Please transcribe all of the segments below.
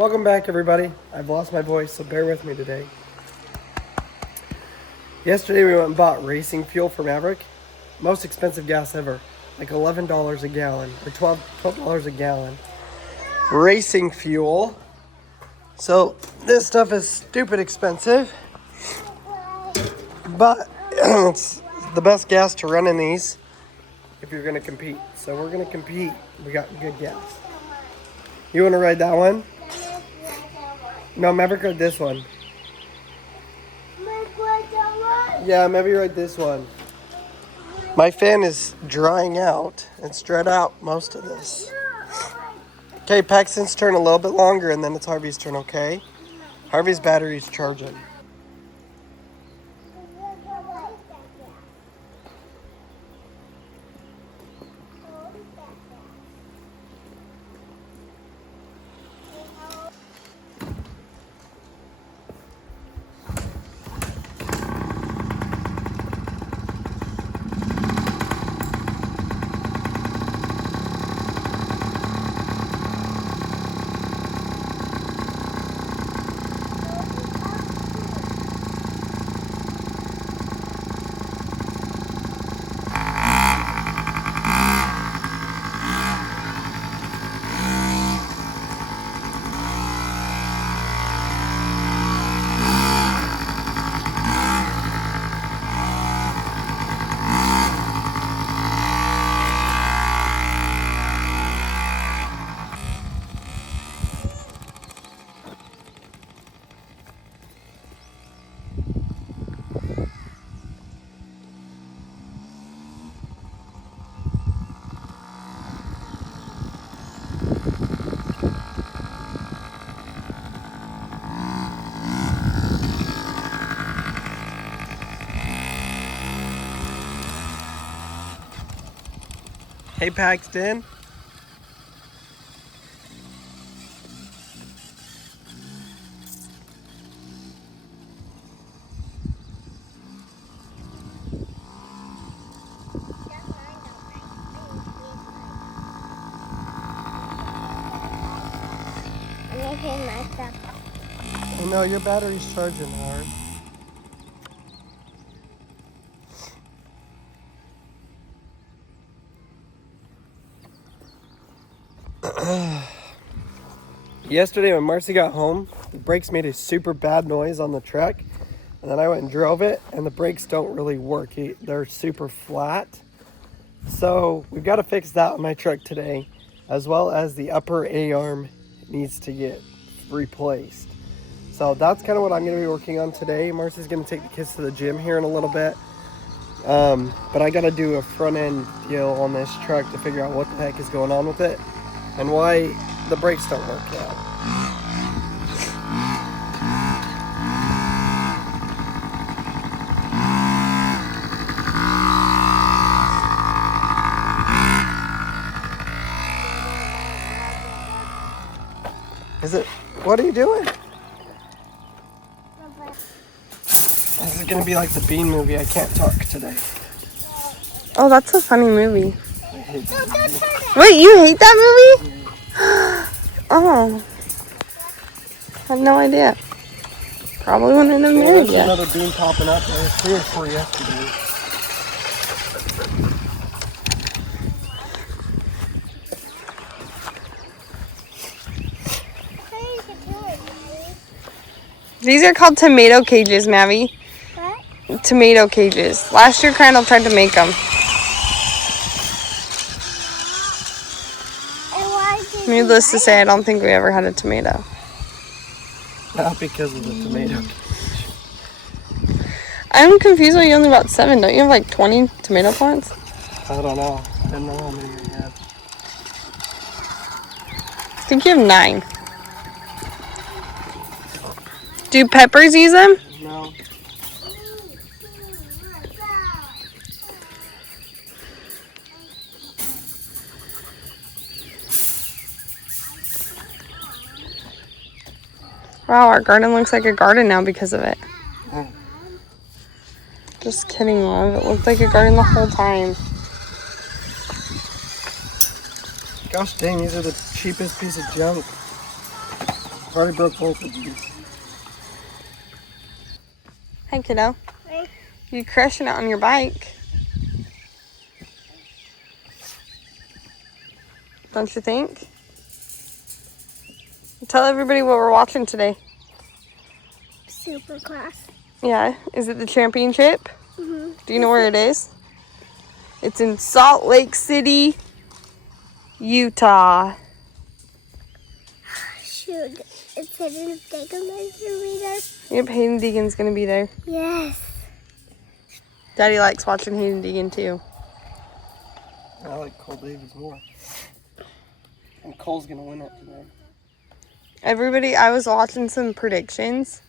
Welcome back, everybody. I've lost my voice, so bear with me today. Yesterday we went and bought racing fuel for Maverick. Most expensive gas ever. Like $11 a gallon, or $12 a gallon. Racing fuel. So this stuff is stupid expensive. But it's the best gas to run in these if you're going to compete. So we're going to compete. We got good gas. You want to ride that one? No, Maverick ride this one. Yeah, maybe ride this one. My fan is drying out. It's dried out most of this. Okay, Paxton's turn a little bit longer and then it's Harvey's turn, okay? Harvey's battery's charging. Hey, Paxton. I know your battery's charging hard. Yesterday when Marcy got home, the brakes made a super bad noise on the truck. And then I went and drove it, and the brakes don't really work. They're super flat. So we've got to fix that on my truck today, as well as the upper A-arm needs to get replaced. So that's kind of what I'm going to be working on today. Marcy's going to take the kids to the gym here in a little bit. But I got to do a front end deal on this truck to figure out what the heck is going on with it and why the brakes don't work out. Is it? What are you doing? This is gonna be like the Bean movie. I can't talk today. Oh, that's a funny movie. I hate that movie. Wait, you hate that movie? Oh, I had no idea. Probably wouldn't have married There's yet. another bean popping up. There was 3 or 4 yesterday. These are called tomato cages, Mavi. What? Tomato cages. Last year, Crandall tried to make them. Needless to say, I don't think we ever had a tomato. Not because of the tomato. I'm confused why you only bought 7. Don't you have like 20 tomato plants? I don't know. I don't know how many we have. I think you have 9. Do peppers use them? No. Wow, our garden looks like a garden now because of it. Oh. Just kidding, love. It looked like a garden the whole time. Gosh dang, these are the cheapest piece of junk. I've already broke both of these. Hey, kiddo. Hey. You crushing it on your bike. Don't you think? Tell everybody what we're watching today. Supercross. Yeah, is it the championship? Mm-hmm. Do you know where it is? It's in Salt Lake City, Utah. Shoot, it's Hayden Deacon going to be there? Yep, Hayden Deegan's gonna be there. Yes. Daddy likes watching Hayden Deegan too. I like Cole Davies more. And Cole's gonna win it today. Everybody, I was watching some predictions,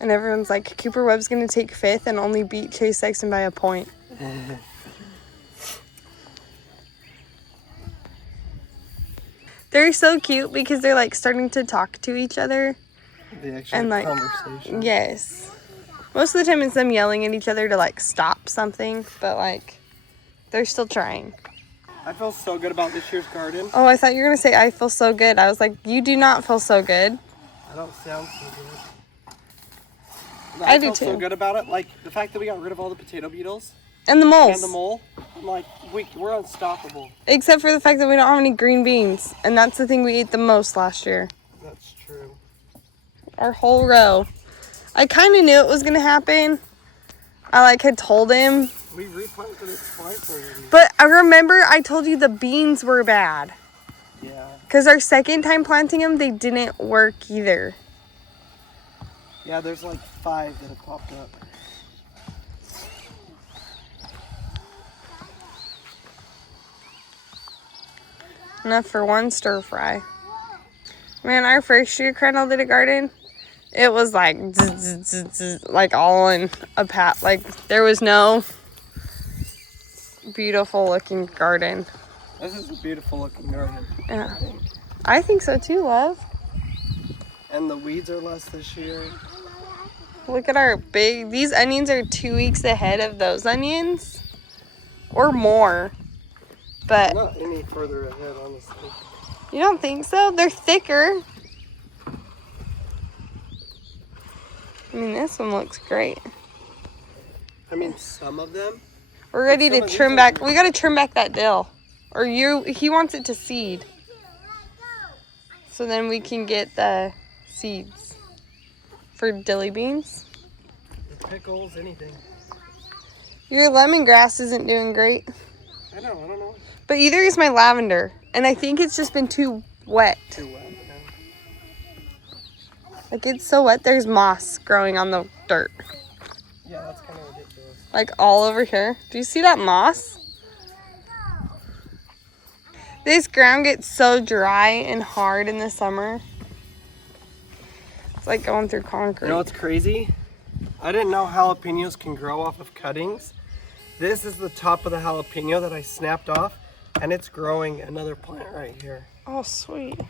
and everyone's like, Cooper Webb's gonna take 5th and only beat Chase Sexton by a point. They're so cute because they're like starting to talk to each other. The actual And, like, conversation. Yes. Most of the time it's them yelling at each other to like stop something, but like they're still trying. I feel so good about this year's garden. Oh, I thought you were gonna say I feel so good. I was like, you do not feel so good. I don't sound so good. I do feel so too. good about it. Like the fact that we got rid of all the potato beetles And the moles. and the mole. I'm like, we're unstoppable. Except for the fact that we don't have any green beans. And that's the thing we ate the most last year. That's true. Our whole row. I kind of knew it was gonna happen. I like had told him. We replanted it twice already. But I remember I told you the beans were bad. Yeah. Because our second time planting them, they didn't work either. Yeah, there's like 5 that have popped up. Enough for one stir fry. Man, our first year Crandall did a garden. It was like, like all in a pat. Like there was no beautiful looking garden. This is a beautiful looking garden. Yeah. I think so too, love. And the weeds are less this year. Look at our these onions are 2 weeks ahead of those onions. Or more. But Not any further ahead, honestly. you don't think so? They're thicker. I mean, this one looks great. I mean, some of them. We're ready Some to of these trim are back. good. We got to trim back that dill. Or he wants it to seed. So then we can get the seeds for dilly beans. Pickles, anything. Your lemongrass isn't doing great. I don't know. But either is my lavender. And I think it's just been too wet. Too wet. Like it's so wet, there's moss growing on the dirt. Yeah, that's kind of ridiculous. Like all over here. Do you see that moss? This ground gets so dry and hard in the summer. It's like going through concrete. You know what's crazy? I didn't know jalapenos can grow off of cuttings. This is the top of the jalapeno that I snapped off, and it's growing another plant right here. Oh, sweet.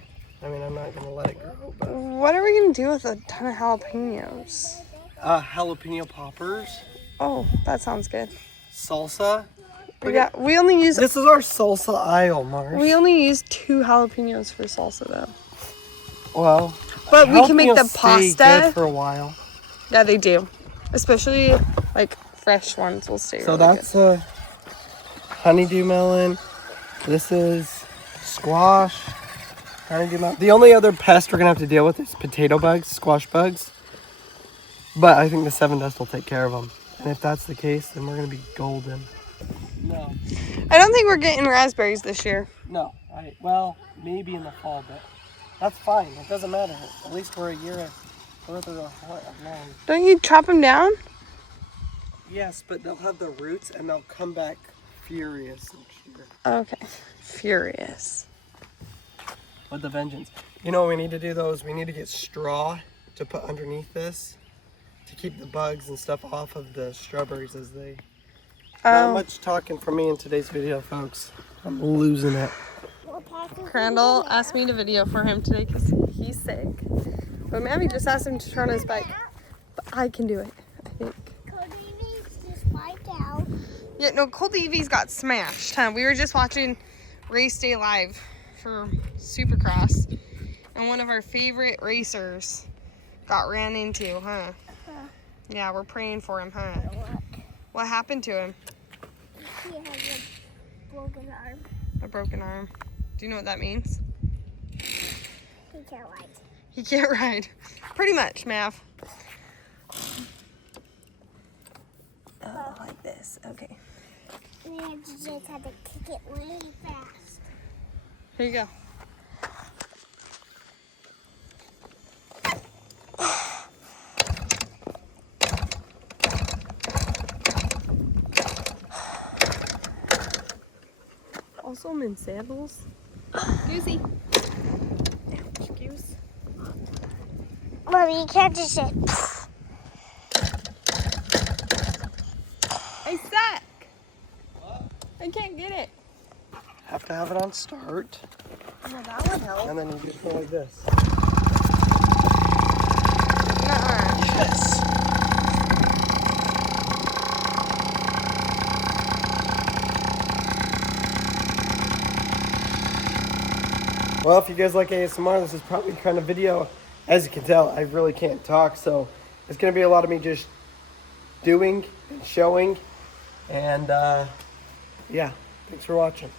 I mean, I'm not gonna let it grow, but What are we going to do with a ton of jalapenos? jalapeno poppers, Oh, that sounds good. salsa. Yeah, we only use This is our salsa aisle, Mars. we only use 2 jalapenos for salsa though. Well, But we can make the jalapenos stay pasta. good for a while. Yeah, they do. Especially like fresh ones will stay So really that's a honeydew melon. This is squash. Honeydew melon. The only other pest we're gonna have to deal with is potato bugs, squash bugs. But I think the 7 Dust will take care of them. And if that's the case, then we're gonna be golden. No, good. I don't think we're getting raspberries this year. no. Well, maybe in the fall, but that's fine. It doesn't matter. At least we're a year further along. Don't you chop them down? Yes, but they'll have the roots and they'll come back furious next year. Okay. Furious. With the vengeance. You know what we need to do though is we need to get straw to put underneath this to keep the bugs and stuff off of the strawberries as they... Not Oh, much talking from me in today's video, folks. I'm losing it. Crandall asked me to video for him today because he's sick. But Mammy just asked him to turn on his bike. But I can do it, I think. Cody needs to slide down. Yeah, no, Cold Evie's got smashed, huh? We were just watching Race Day Live for Supercross. And And one of our favorite racers got ran into, huh? Yeah, we're praying for him, huh? What happened to him? He has a broken arm. A broken arm. Do you know what that means? He can't ride. He can't ride. Pretty much, Mav. Oh, like this. Okay. We just had to kick it really fast. Here you go. Also, I'm in sandals. Goosey. Goose. Mommy, you can't just say. I suck. I can't get it. Have to have it on start, Well, that would help. and then you just go like this. Nuh-uh. Yes. Well, if you guys like ASMR, this is probably the kind of video. As you can tell, I really can't talk, so it's going to be a lot of me just doing and showing. And yeah, thanks for watching.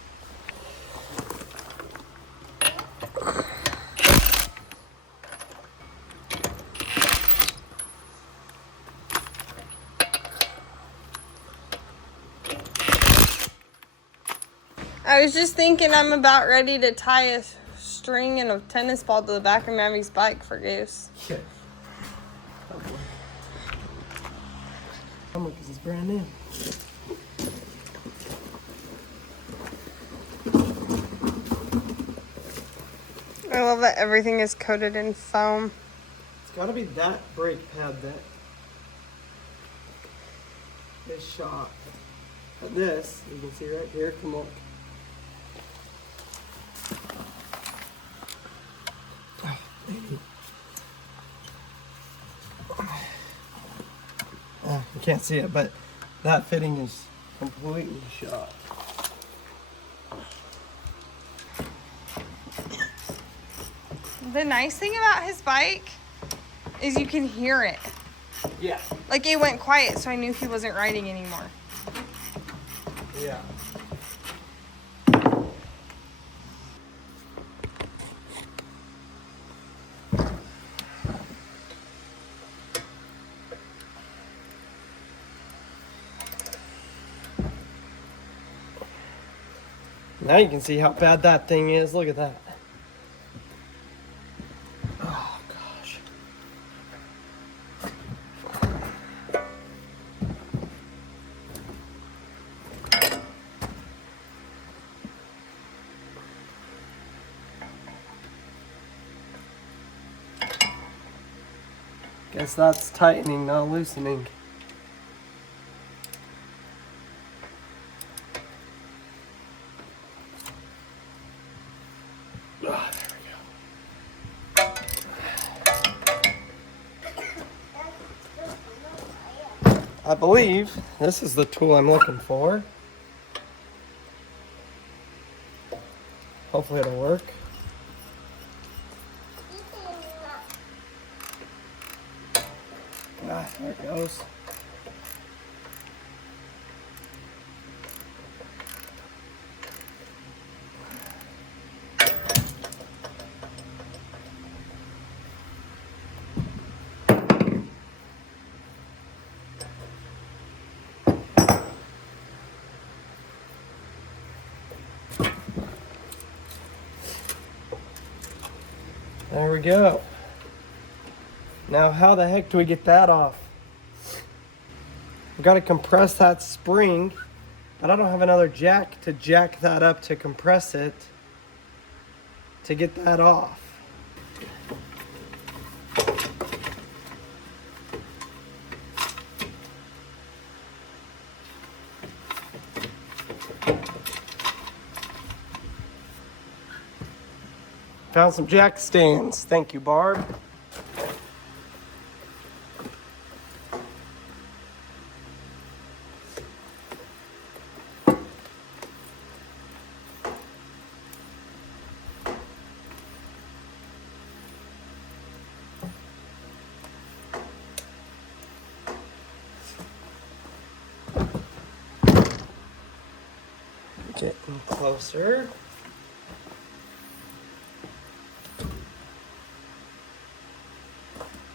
I was just thinking I'm about ready to tie a string and a tennis ball to the back of Mammy's bike for Goose. Yeah. Because it's brand new. I love that everything is coated in foam. It's got to be that brake pad that is shot. But this, you can see right here, come on. Oh, baby. You can't see it, but that fitting is completely shot. The nice thing about his bike is you can hear it. Yeah. Like it went quiet, so I knew he wasn't riding anymore. Yeah. Now you can see how bad that thing is. Look at that. Oh, gosh. Guess that's tightening, not loosening. Oh, there we go. I believe this is the tool I'm looking for. Hopefully it'll work. Ah, there it goes. There we go. Now how the heck do we get that off? We've got to compress that spring, but I don't have another jack to jack that up to compress it to get that off. Found some jack stands. Thank you, Barb. closer.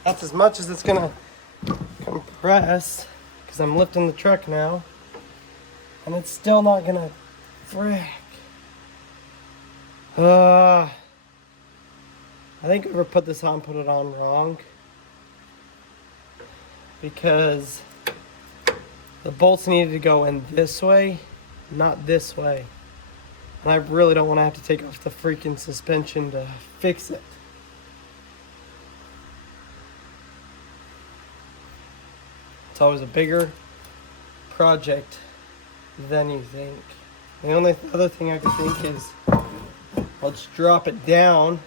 That's as much as it's gonna compress because I'm lifting the truck now. And it's still not gonna frick. I think whoever put this on put it on wrong. Because the bolts needed to go in this way, not this way. And I really don't want to have to take off the freaking suspension to fix it. It's always a bigger project than you think. The only other thing I can think is I'll just drop it down.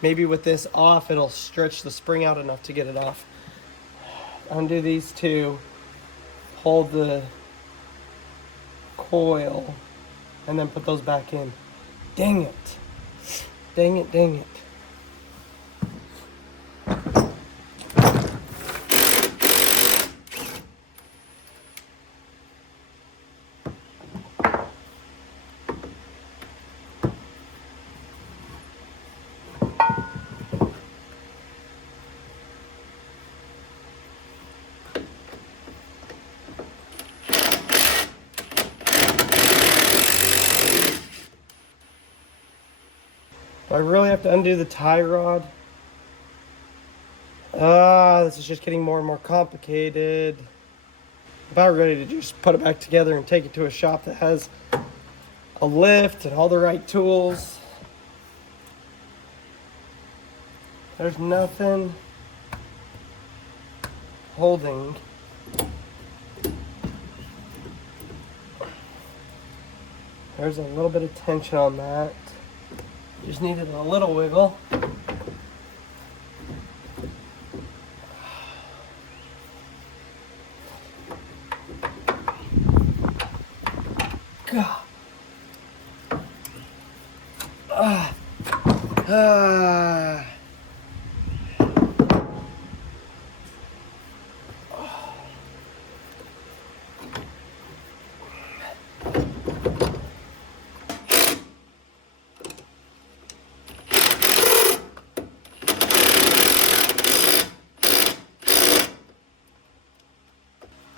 Maybe with this off, it'll stretch the spring out enough to get it off. Undo these two, hold the coil, and then put those back in. Dang it. Dang it, dang it. Do I really have to undo the tie rod? This is just getting more and more complicated. About ready to just put it back together and take it to a shop that has a lift and all the right tools. There's nothing holding. There's a little bit of tension on that. Just needed a little wiggle. God.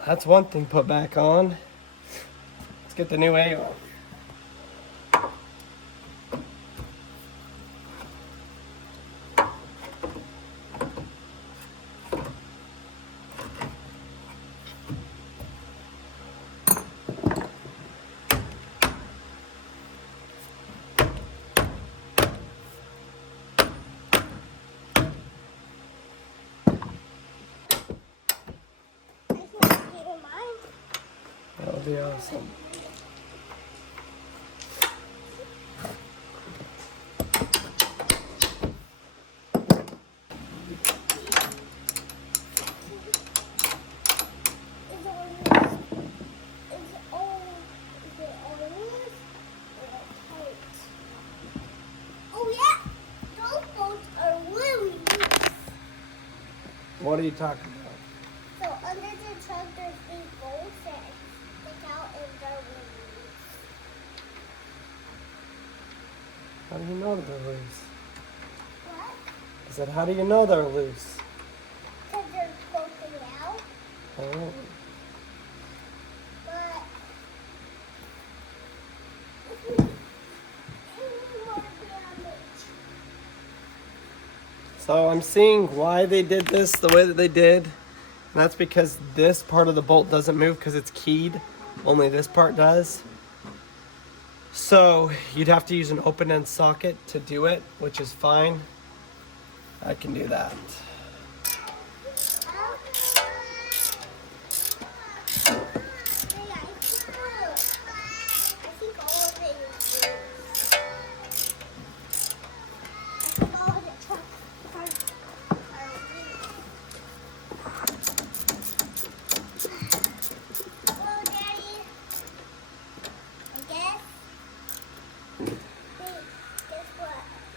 That's one thing put back on. Let's get the new A on. That would be awesome. What are you talking about? So under the truck there's these bolts that stick out and they're loose. How do you know they're loose? What? I said, how do you know they're loose? Because they're poking out. Oh. But any more damage. So I'm seeing why they did this the way that they did. And that's because this part of the bolt doesn't move because it's keyed. Only this part does. So you'd have to use an open end socket to do it, which is fine. I can do that.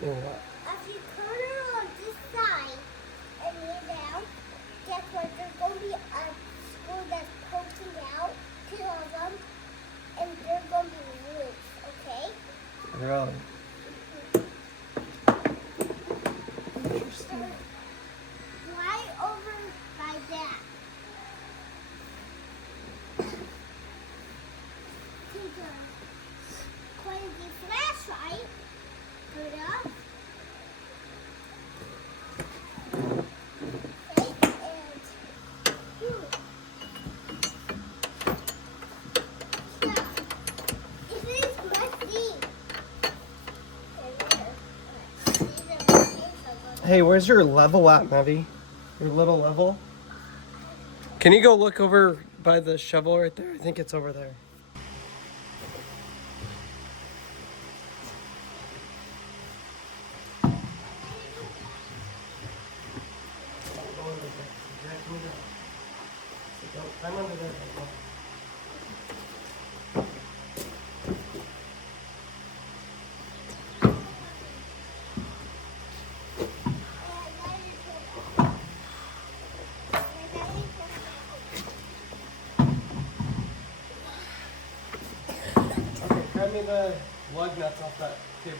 If you turn it on this side Right over by that. Take a crazy flashlight. Put it up. Hey, where's your level at, Mavi? Your little level? Can you go look over by the shovel right there? I think it's over there. I'm under there. Okay, grab me the lug nuts off that table.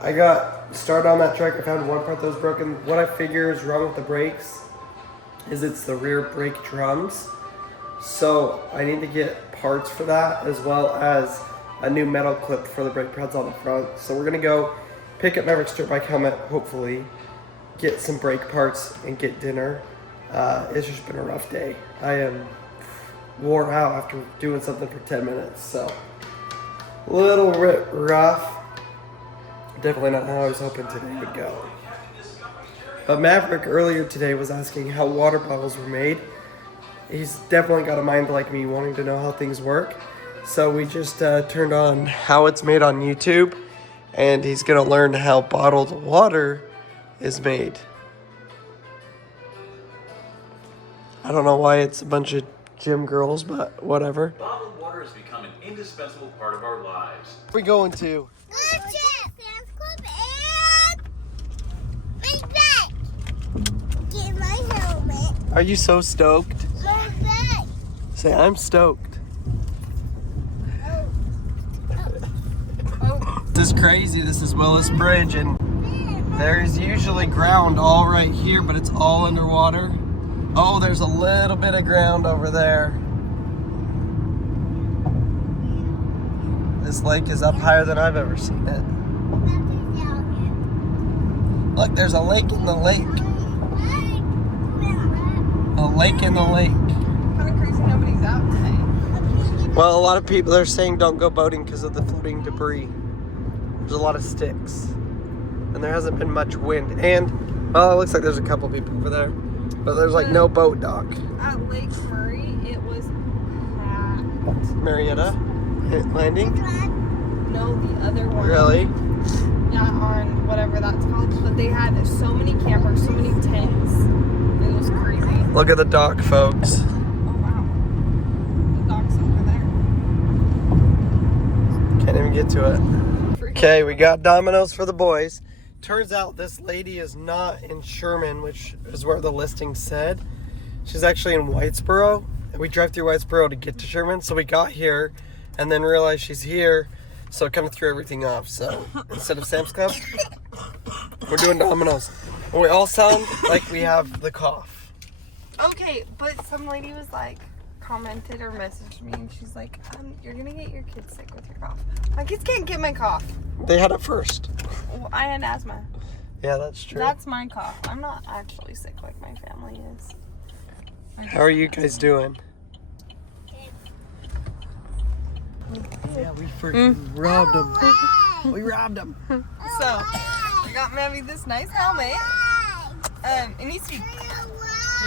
I got started on that truck. I found one part that was broken. What I figure is wrong with the brakes is it's the rear brake drums. So I need to get parts for that as well as a new metal clip for the brake pads on the front. So we're gonna go pick up Maverick's dirt bike helmet, hopefully, get some brake parts and get dinner. It's just been a rough day. I am wore out after doing something for 10 minutes, so a little bit rough. Definitely not how I was hoping today would go. But Maverick earlier today was asking how water bottles were made. He's definitely got a mind like me, wanting to know how things work. So we just turned on how it's made on YouTube, and he's gonna learn how bottled water is made. I don't know why it's a bunch of gym girls, but whatever. Bottled water has become an indispensable part of our lives. Where we going to? Get my helmet. Are you so stoked? My bag. Say, I'm stoked. This is crazy. This is Willis Bridge, and there's usually ground all right here, but it's all underwater. Oh, there's a little bit of ground over there. This lake is up higher than I've ever seen it. Look, there's a lake in the lake. A lake in the lake. Kind of crazy nobody's out today. Well, a lot of people are saying don't go boating because of the floating debris. There's a lot of sticks. And there hasn't been much wind. And, well, it looks like there's a couple people over there. But there's like no boat dock. At Lake Murray, it was packed. Marietta Landing? No, the other one. Really? Not on whatever that's called. But they had so many campers, so many tents. It was crazy. Look at the dock, folks. Oh, wow. The dock's over there. Can't even get to it. Okay, we got Domino's for the boys. Turns out this lady is not in Sherman, which is where the listing said. She's actually in Whitesboro. And we drive through Whitesboro to get to Sherman. So we got here and then realized she's here. So it kind of threw everything off. So instead of Sam's Club, we're doing Domino's. And we all sound like we have the cough. Okay, but some lady was like, commented or messaged me, and she's like, you're gonna get your kids sick with your cough. My kids can't get my cough. They had it first. Well, I had asthma. Yeah, that's true. That's my cough. I'm not actually sick like my family is. How are you guys doing? Yeah, we freaking robbed them. We robbed them. So, I got Mavi this nice helmet. It needs to be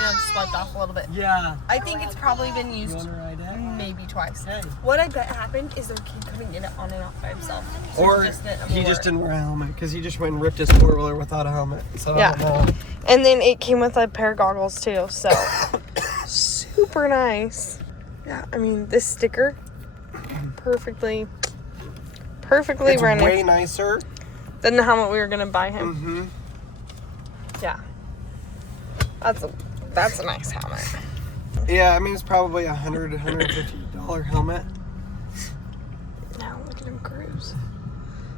know, just wiped off a little bit. Yeah. I think it's probably been used You wanna ride it? maybe twice. Hey. What I bet happened is their kid couldn't get it on and off by himself. So Or he just didn't wear a helmet because he just went and ripped his four-wheeler without a helmet. So Yeah. I don't know. And then it came with a pair of goggles too, so super nice. Yeah, I mean this sticker, perfectly It's running way nicer. than the helmet we were gonna buy him. Mm-hmm. Yeah, that's a nice helmet. Yeah, I mean it's probably $150 helmet. Now look at him cruise.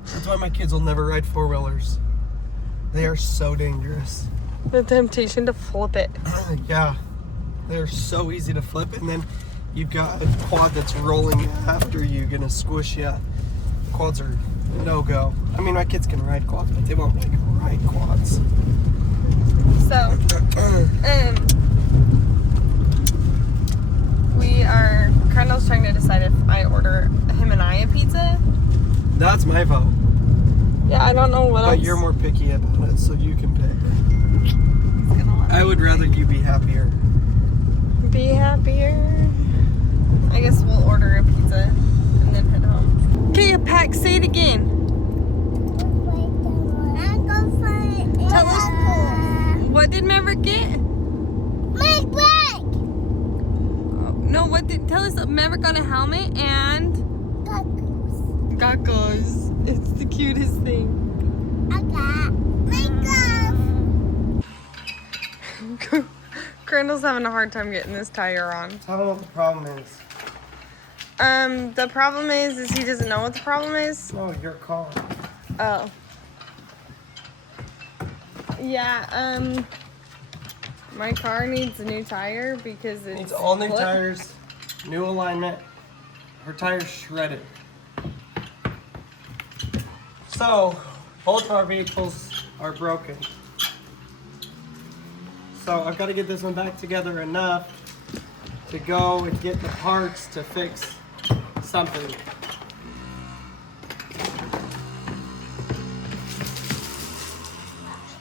That's why my kids will never ride four-wheelers. They are so dangerous. The temptation to flip it. Yeah, they're so easy to flip, and then you've got a quad that's rolling after you, gonna squish you. Quads are no-go. I mean, my kids can ride quads, but they won't like ride quads. So, we are. Crandall's trying to decide if I order him and I a pizza. That's my vote. Yeah, I don't know what else. But you're more picky about it, so you can pick. I would rather you be happier. Be happier. I guess we'll order a pizza and then head home. Okay, Pack, say it again. Tell us, what did Maverick get? My bag! No, what did, tell us, Maverick got a helmet and goggles. It's the cutest thing. I got makeup. Crandall's having a hard time getting this tire on. Tell them what the problem is. The problem is he doesn't know what the problem is. Oh, your car. Oh. Yeah, my car needs a new tire because it's Needs all new split. tires, new alignment. Her tire's shredded. So, both of our vehicles are broken. So I've got to get this one back together enough to go and get the parts to fix something.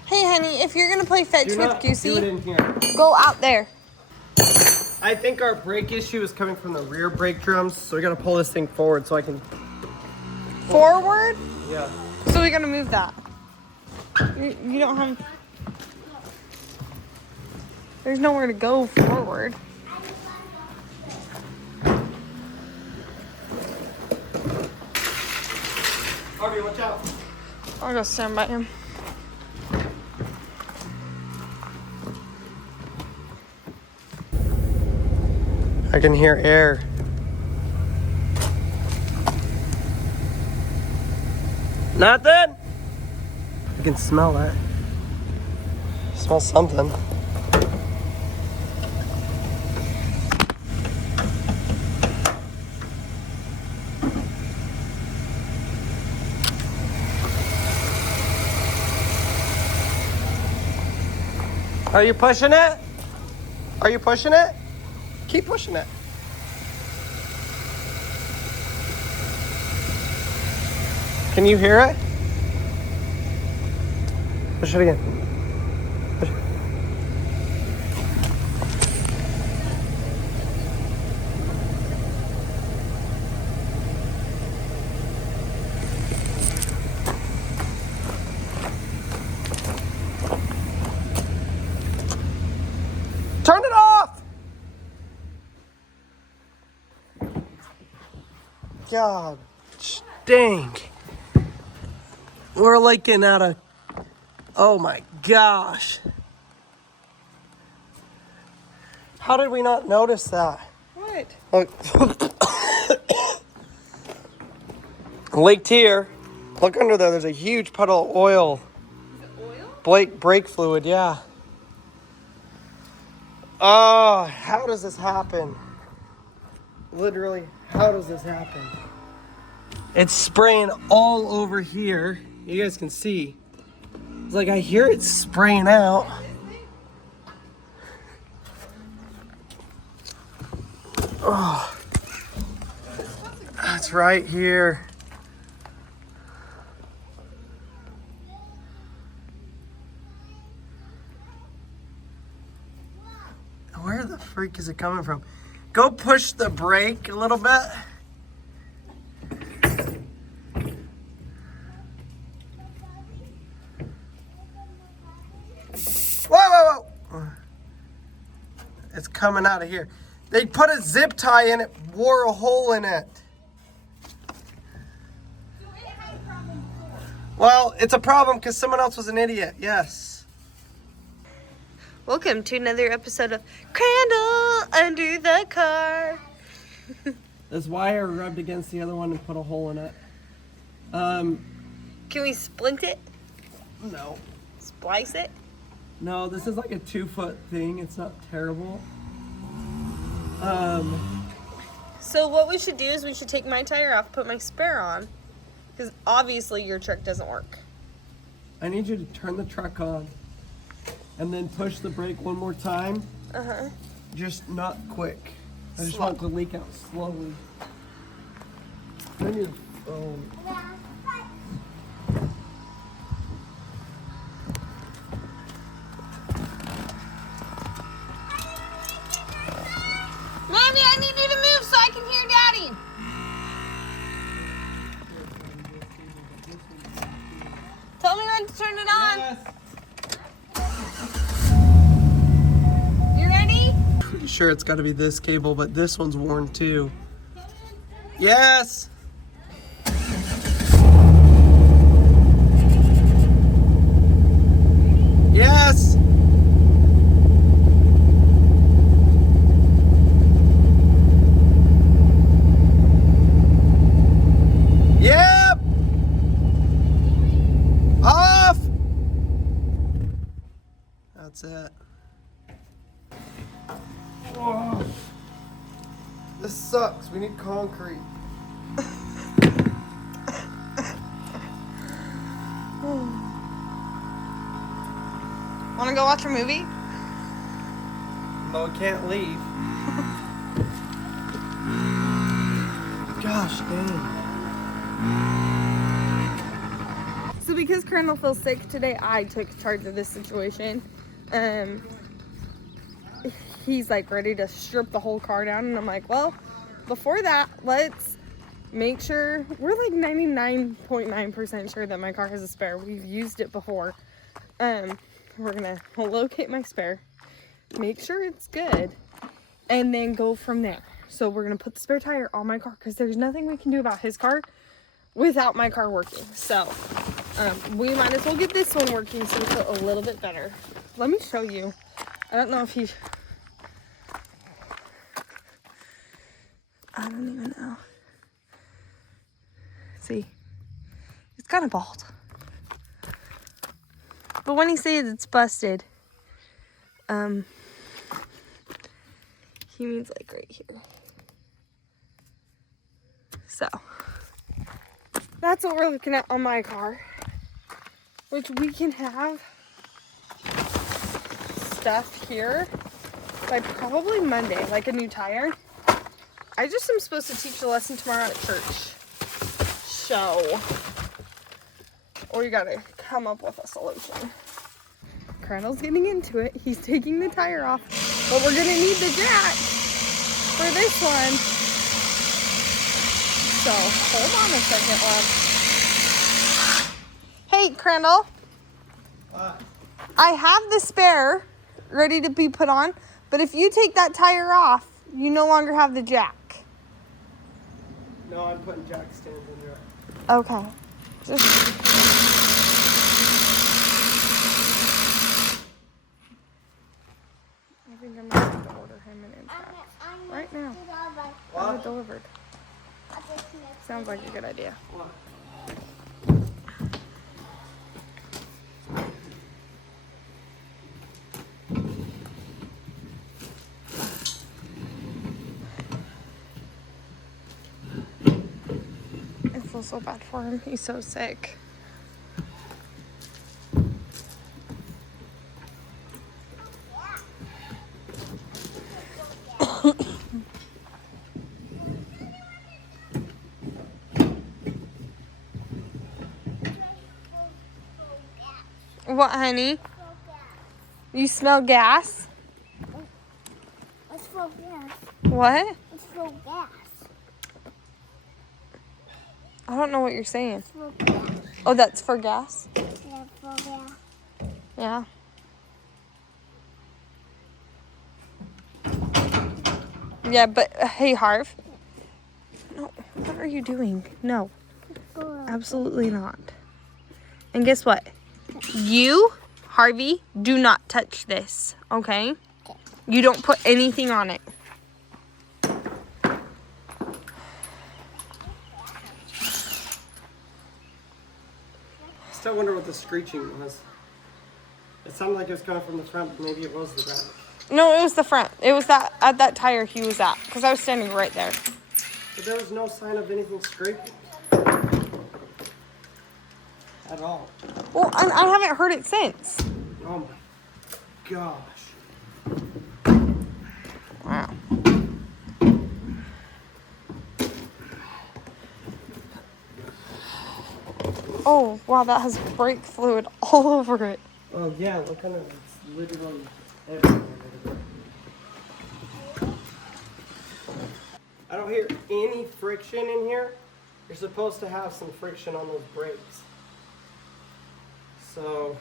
Hey, honey, if you're gonna play fetch Do with not do Goosey, it in here. go out there. I think our brake issue is coming from the rear brake drums, so we got to pull this thing forward so I can. Forward? Yeah. So we gotta move that. You don't have. There's nowhere to go forward. Harvey, watch out. I'll go stand by him. I can hear air. Nothing? I can smell that. Smell something. Are you pushing it? Are you pushing it? Keep pushing it. Can you hear it? Push it again. Push it. Turn it off! God, dang. We're like getting out of, oh my gosh. How did we not notice that? What? Look. Leaked here. Look under there, there's a huge puddle of oil. Oil? Brake fluid, yeah. Oh, how does this happen? Literally, how does this happen? It's spraying all over here. You guys can see. It's like I hear it spraying out. Oh, that's right here. Where the freak is it coming from? Go push the brake a little bit. Whoa, whoa, whoa. It's coming out of here. They put a zip tie in it, wore a hole in it. Well, it's a problem because someone else was an idiot, yes. Welcome to another episode of Crandall Under the Car. This wire rubbed against the other one and put a hole in it. Can we splint it? No. Splice it? No, this is like a 2-foot thing. It's not terrible. So what we should do is we should take my tire off, put my spare on, because obviously your truck doesn't work. I need you to turn the truck on and then push the brake one more time. Uh-huh. Just not quick. I just Slow. want it to leak out slowly. Turn your phone. Mommy, I need you to move so I can hear Daddy. Tell me when to turn it on. Yes. You ready? Pretty sure it's got to be this cable, but this one's worn too. Yes. Yes. Yep. Off. That's it. Whoa. This sucks. We need concrete. Want to go watch a movie? No, I can't leave. Gosh dang. So because Crandall feels sick today, I took charge of this situation. He's like ready to strip the whole car down, and I'm like, well, before that, let's make sure we're like 99.9% sure that my car has a spare. We've used it before. We're gonna locate my spare, make sure it's good, and then go from there. So we're gonna put the spare tire on my car because there's nothing we can do about his car without my car working. So we might as well get this one working so we feel a little bit better. Let me show you. I don't know if he... I don't even know. See? It's kind of bald. But when he says it's busted, he means like right here. So, that's what we're looking at on my car. Which we can have stuff here by probably Monday, like a new tire. I just am supposed to teach a lesson tomorrow at church. So, we gotta come up with a solution. Crandall's getting into it. He's taking the tire off, but we're gonna need the jack for this one. So, hold on a second, love. Hey, Crandall. What? I have the spare ready to be put on, but if you take that tire off, you no longer have the jack. No, I'm putting jack stands in there. Okay. Just... I think I'm going to have to order him an impact right now. Have it delivered. Sounds like a good idea. What? I feel so bad for him. He's so sick. What, honey? You smell gas? for gas. What? It's for gas. I don't know what you're saying. It's for gas. Oh, that's for gas? Yeah, for gas. Yeah. Yeah, but hey, Harv. No, what are you doing? No, absolutely not. And guess what? You, Harvey, do not touch this, okay? You don't put anything on it. Still wonder what the screeching was. It sounded like it was coming from the front, but maybe it was the back. No, it was the front. It was that at that tire he was at, because I was standing right there. But there was no sign of anything scraping. At all. Well, I haven't heard it since. Oh my gosh. Wow. Oh, wow, that has brake fluid all over it. Oh yeah, look under it. It's literally everywhere. I don't hear any friction in here. You're supposed to have some friction on those brakes. So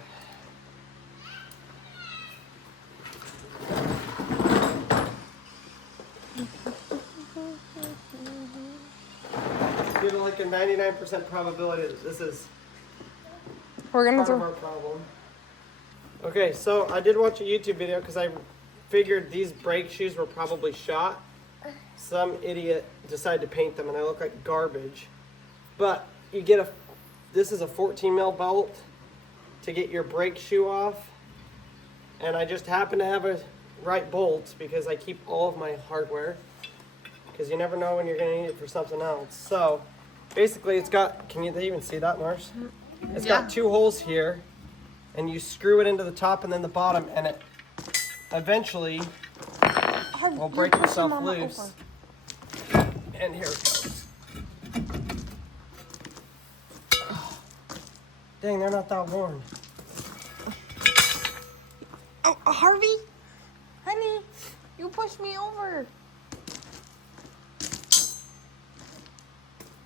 give it like a 99% probability that this is We're gonna part of throw. our problem. Okay, so I did watch a YouTube video because I figured these brake shoes were probably shot. Some idiot decided to paint them and they look like garbage. But you get this is a 14 mil bolt to get your brake shoe off. And I just happen to have a right bolt because I keep all of my hardware. Because you never know when you're gonna need it for something else. So basically it's got, can you even see that, Mars? It's got two holes here and you screw it into the top and then the bottom and it eventually will break itself loose. And here it goes. Dang, they're not that worn. Oh, Harvey? Honey, you pushed me over.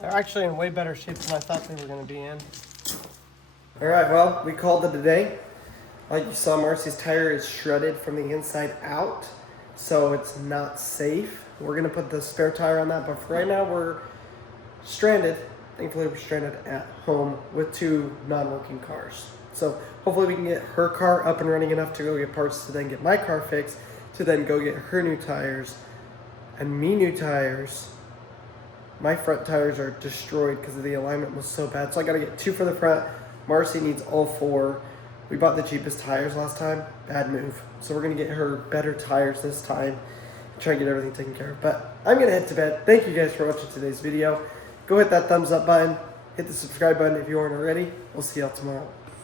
They're actually in way better shape than I thought they were going to be in. Alright, well, we called it a day. Like you saw, Marcy's tire is shredded from the inside out, so it's not safe. We're going to put the spare tire on that, but for right now we're stranded. Thankfully we're stranded at home with two non-working cars. So hopefully we can get her car up and running enough to go get parts to then get my car fixed, to then go get her new tires and me new tires. My front tires are destroyed because the alignment was so bad. So I got to get two for the front. Marcy needs all four. We bought the cheapest tires last time. Bad move. So we're going to get her better tires this time. Try and get everything taken care of. But I'm going to head to bed. Thank you guys for watching today's video. Go hit that thumbs up button. Hit the subscribe button if you aren't already. We'll see y'all tomorrow.